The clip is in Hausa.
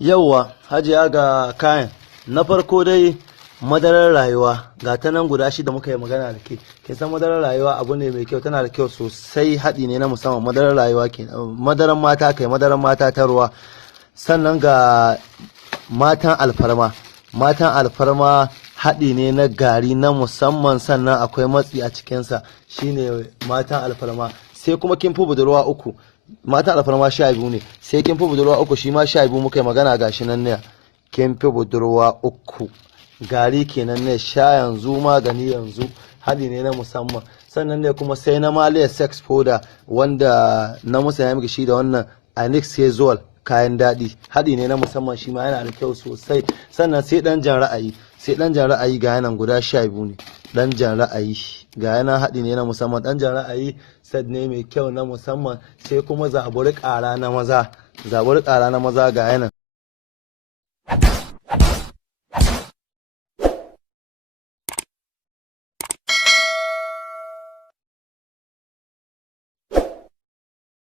Yauwa, hajiya ga kayan. Na farko dai madarar rayuwa ga ta nan guda shida muka yi magana da ke. Kin san madarar rayuwa abu ne mai kyau, tana da kyau sosai, haɗi ne na musamman. Madarar rayuwa ke madaran mata kai, madaran mata ta ruwa. Sannan ga matan alfarma. Matan alfarma haɗi ne na gari na musamman, sannan akwai matsi a cikinsa, shine matan alfarma. Sai kuma kin fi budurwa uku. Matan alfarma 12 ne, sai kin fi budurwa uku, shi ma 12 muka yi magana gashi nan ne. Kin fi budurwa uku, gari kenan ne, sha yanzu magani yanzu, haɗi ne na musamman. Sannan ne kuma sai na maliya sex powder, wanda na musaya miki shi da wannan anix hezol kayan daɗi, haɗi ne na musamman, shi ma yana da kyau sosai. Sannan sai ɗan jan ra'ayi, sai ɗan jan ra'ayi ga yanan guda 12 ne. Ɗan jan ra'ayi ga yana haɗi ne na musamman, ɗan jan ra'ayi set ne mai kyau na musamman. Sai kuma zaburi ƙara na maza, zaburi ƙara na maza ga yanan.